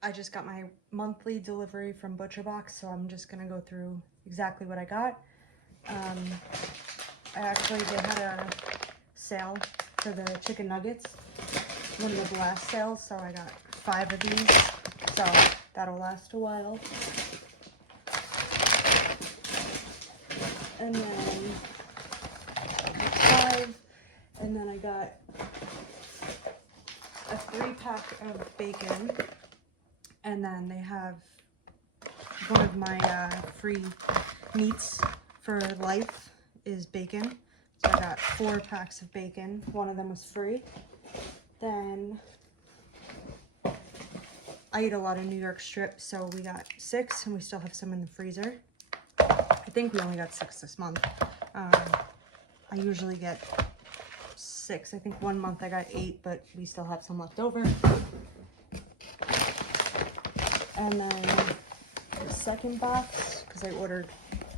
I just got my monthly delivery from Butcherbox, so I'm just gonna go through exactly what I got. They had a sale for the chicken nuggets, one of the last sales, so I got 5 of these, so that'll last a while. And then 5, and then I got a 3-pack of bacon, and then they have one of my free meats for life is bacon. So I got 4 packs of bacon. One of them was free. Then I eat a lot of New York strip, so we got 6, and we still have some in the freezer. I think we only got 6 this month. I usually get 6. I think one month I got 8, but we still have some left over. And then the second box, because I ordered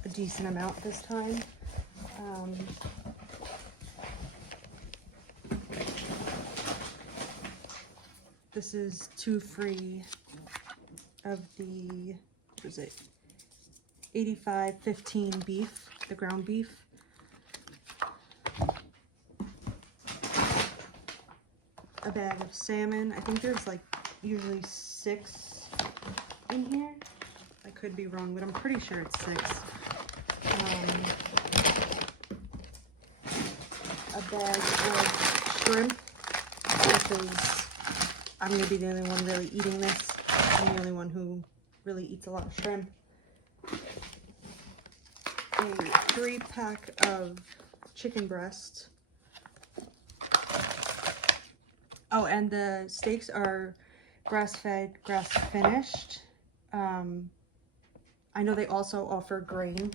a decent amount this time. This is 2 free of the, what was it, 85-15 beef, the ground beef. A bag of salmon. I think there's like usually 6 in here. I could be wrong, but I'm pretty sure it's 6. A bag of shrimp, because I'm going to be the only one really eating this. I'm the only one who really eats a lot of shrimp. A 3-pack of chicken breast. Oh, and the steaks are grass-fed, grass-finished. I know they also offer grain,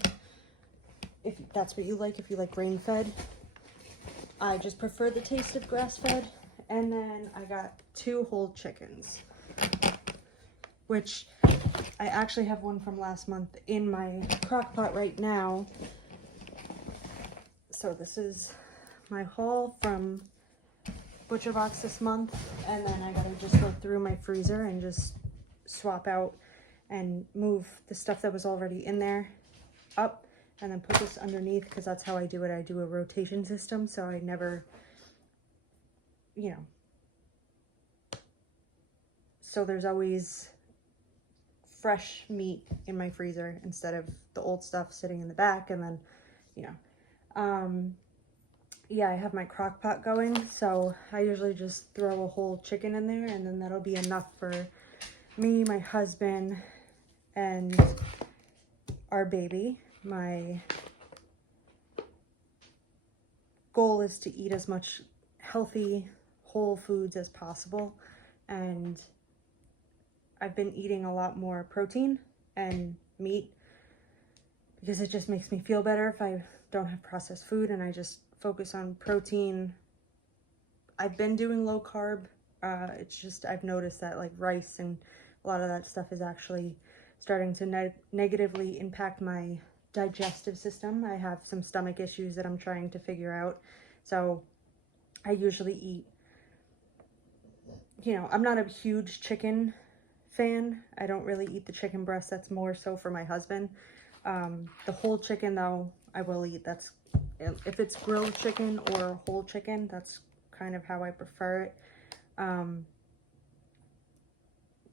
if that's what you like, if you like grain-fed. I just prefer the taste of grass-fed. And then I got 2 whole chickens, which I actually have one from last month in my crock pot right now. So this is my haul from Butcherbox this month, and then I gotta just go through my freezer and just swap out and move the stuff that was already in there up, and then put this underneath, because that's how I do it. I do a rotation system, so I never, you know, so there's always fresh meat in my freezer instead of the old stuff sitting in the back. And then, you know, yeah, I have my crock pot going, so I usually just throw a whole chicken in there, and then that'll be enough for me, my husband, and our baby. My goal is to eat as much healthy, whole foods as possible, and I've been eating a lot more protein and meat because it just makes me feel better if I don't have processed food, and I just focus on protein. I've been doing low carb. It's just I've noticed that like rice and a lot of that stuff is actually starting to negatively impact my digestive system. I have some stomach issues that I'm trying to figure out. So I usually eat, you know, I'm not a huge chicken fan. I don't really eat the chicken breast. That's more so for my husband. The whole chicken though, I will eat. That's, if it's grilled chicken or whole chicken, that's kind of how I prefer it.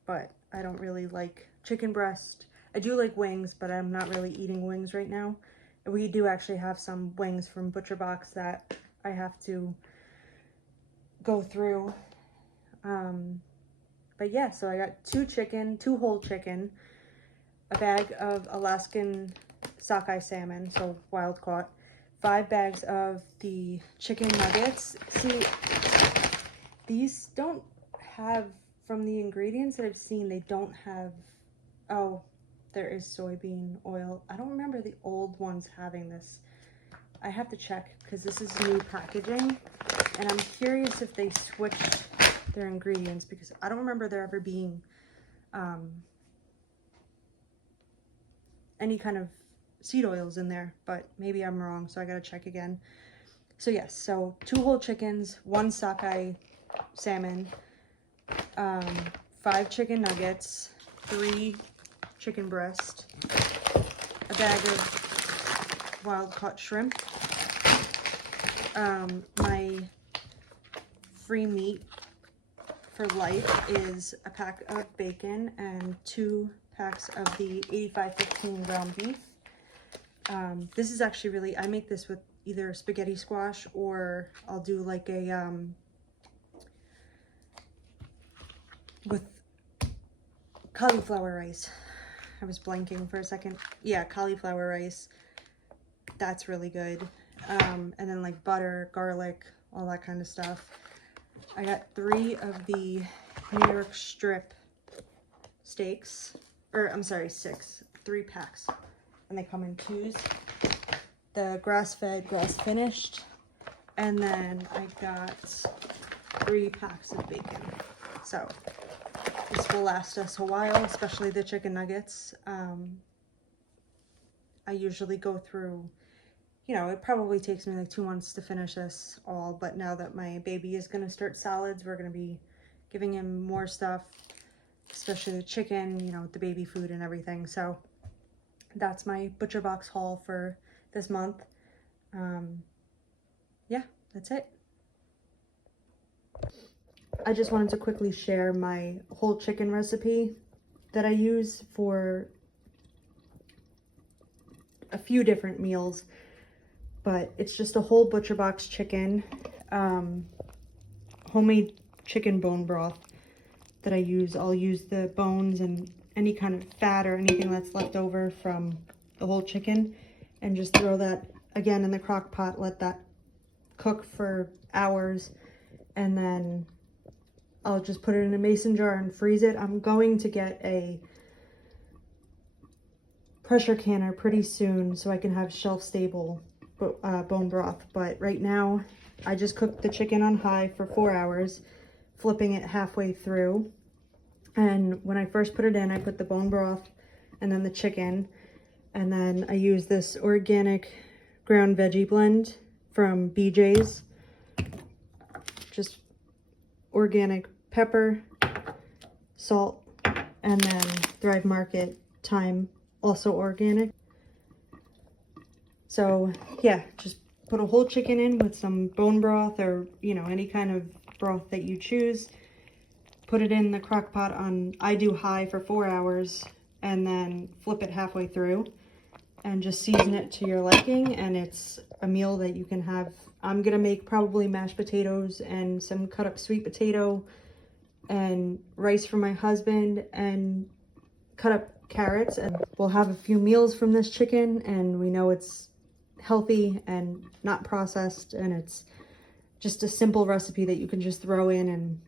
But I don't really like chicken breast. I do like wings, but I'm not really eating wings right now. We do actually have some wings from Butcherbox that I have to go through. But yeah, so I got 2 whole chicken, a bag of Alaskan sockeye salmon, so wild caught, 5 bags of the chicken nuggets. See, these don't have, from the ingredients that I've seen, they don't have, oh, there is soybean oil. I don't remember the old ones having this. I have to check because this is new packaging, and I'm curious if they switched their ingredients, because I don't remember there ever being any kind of seed oils in there, but maybe I'm wrong, so I gotta check again. So yes, so 2 whole chickens, 1 sockeye salmon, 5 chicken nuggets, 3 chicken breast, a bag of wild caught shrimp. My free meat for life is a pack of bacon and 2 packs of the 85/15 ground beef. This is actually really, I make this with either spaghetti squash, or I'll do like a, with cauliflower rice. I was blanking for a second. Yeah, cauliflower rice. That's really good. And then like butter, garlic, all that kind of stuff. I got 3 of the New York strip steaks, or I'm sorry, 6, 3 packs, and they come in 2s. The grass-fed, grass-finished, and then I got 3 packs of bacon. So this will last us a while, especially the chicken nuggets. I usually go through, you know, it probably takes me like 2 months to finish this all, but now that my baby is going to start solids, we're going to be giving him more stuff, especially the chicken, you know, with the baby food and everything. So that's my Butcherbox haul for this month. Yeah, that's it. I just wanted to quickly share my whole chicken recipe that I use for a few different meals, but it's just a whole Butcherbox chicken, homemade chicken bone broth that I use. I'll use the bones and any kind of fat or anything that's left over from the whole chicken, and just throw that again in the crock pot, let that cook for hours, and then I'll just put it in a mason jar and freeze it. I'm going to get a pressure canner pretty soon so I can have shelf-stable bone broth, but right now I just cooked the chicken on high for 4 hours, flipping it halfway through. And when I first put it in, I put the bone broth and then the chicken, and then I use this organic ground veggie blend from BJ's, just organic pepper, salt, and then Thrive Market thyme, also organic. So yeah, just put a whole chicken in with some bone broth, or you know, any kind of broth that you choose. Put it in the crock pot on, I do high for 4 hours, and then flip it halfway through and just season it to your liking, and it's a meal that you can have. I'm gonna make probably mashed potatoes and some cut up sweet potato and rice for my husband and cut up carrots, and we'll have a few meals from this chicken, and we know it's healthy and not processed, and it's just a simple recipe that you can just throw in and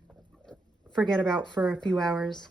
forget about for a few hours.